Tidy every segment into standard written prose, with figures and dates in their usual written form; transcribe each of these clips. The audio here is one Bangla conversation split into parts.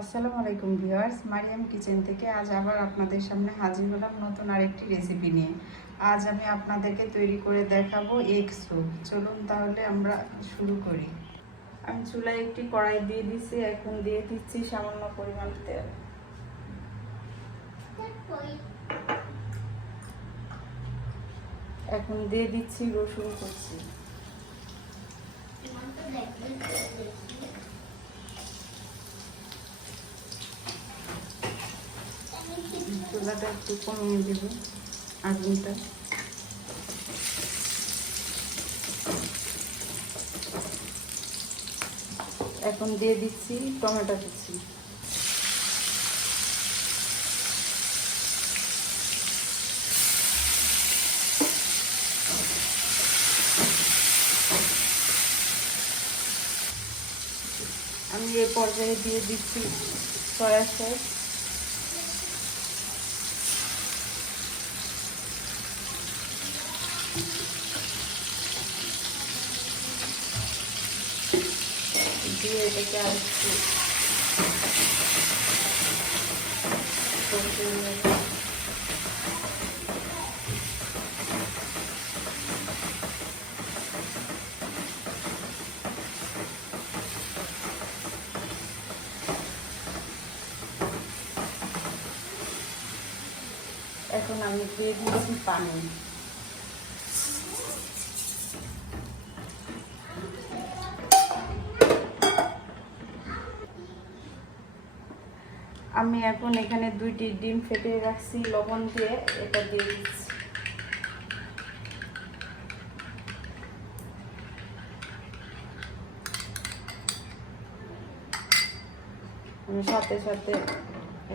আসসালামু আলাইকুম ভিউয়ার্স, মারিয়াম কিচেন থেকে আজ আবার আপনাদের সামনে হাজির হলাম নতুন আরেকটি রেসিপি নিয়ে। আজ আমি আপনাদেরকে তৈরি করে দেখাবো এগ স্যুপ। চলুন তাহলে আমরা শুরু করি। আমি চুলায় একটি কড়াই দিয়ে দিচ্ছি, এখন দিয়ে দিচ্ছি সামান্য পরিমাণ তেল। এখন দিয়ে দিচ্ছি রসুন কুচি। চুলাটা একটু কমিয়ে দেব আগুনটা। এখন দিয়ে দিচ্ছি টমেটো কুচি। আমি এই পর্যায়ে দিয়ে দিচ্ছি সয়া সস। দিয়ে এটাকে আর একটু এখন আমি দিয়ে দিচ্ছি পানি। আমি এখন এখানে 2টি ডিম ফেটে রাখছি লবণ দিয়ে, এটা দিয়ে দিচ্ছি। আমি সাথে সাথে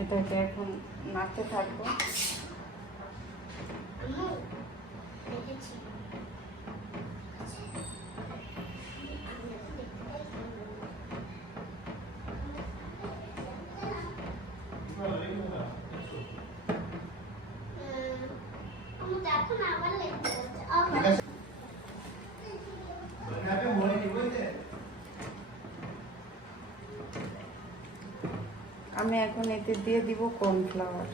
এটাকে এখন নাড়তে থাকবো। আমি এখন এতে দিয়ে দিব কর্নফ্লাওয়ার।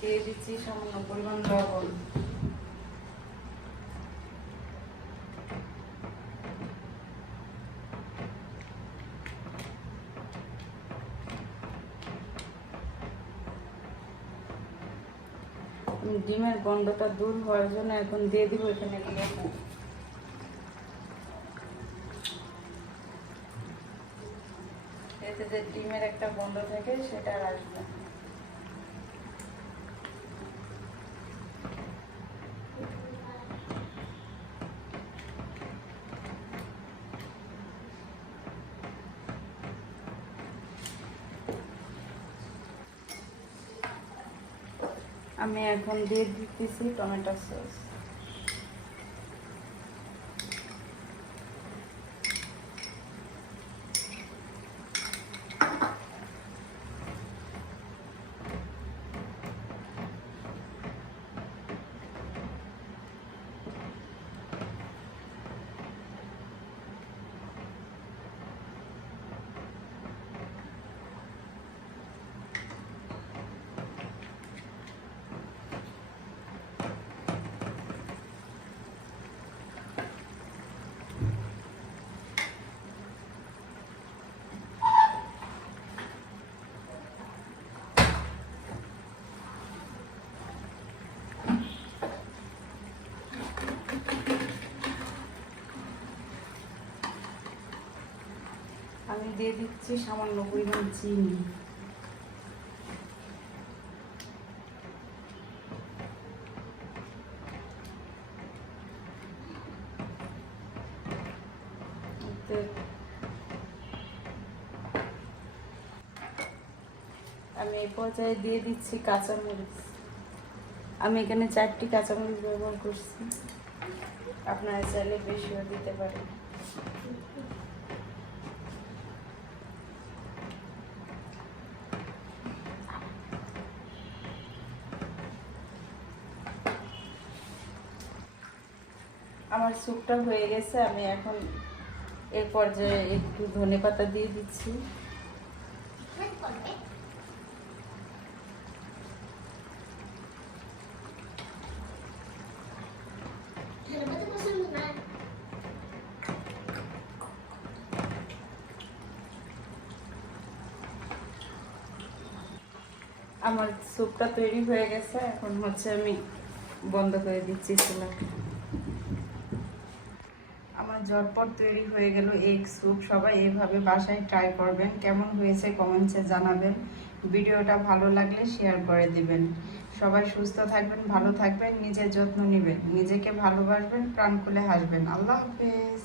দিয়ে দিচ্ছি সামান্য পরিমাণ লবণ। ডিমের গন্ধটা দূর হওয়ার জন্য এখন দিয়ে দিব এখানে লেবু। এতে যে ডিমের একটা গন্ধ থাকে সেটা আর আসবে। আমি এখন দিয়ে দিতেছি টমেটো সস। আমি দিয়ে দিচ্ছি সামান্য পরিমাণ চিনি। আমি এই পর্যায়ে দিয়ে দিচ্ছি কাঁচামরিচ। আমি এখানে 4টি কাঁচামরিচ ব্যবহার করছি, আপনারা চাইলে বেশিও দিতে পারেন। আমার স্যুপটা হয়ে গেছে, আমি এখন এর পর্যায়ে একটু ধনেপাতা দিয়ে দিচ্ছি। আমার স্যুপটা তৈরি হয়ে গেছে, এখন হচ্ছে আমি বন্ধ করে দিচ্ছি চুলাটা। আমার ঝটপট তৈরি হয়ে গেল এগ স্যুপ। সবাই এইভাবে বাসায় ট্রাই করবেন, কেমন হয়েছে কমেন্টসে জানাবেন। ভিডিওটা ভালো লাগলে শেয়ার করে দিবেন। সবাই সুস্থ থাকবেন, ভালো থাকবেন, নিজের যত্ন নেবেন, নিজেকে ভালোবাসবেন, প্রাণ খুলে হাসবেন। আল্লাহ হাফেজ।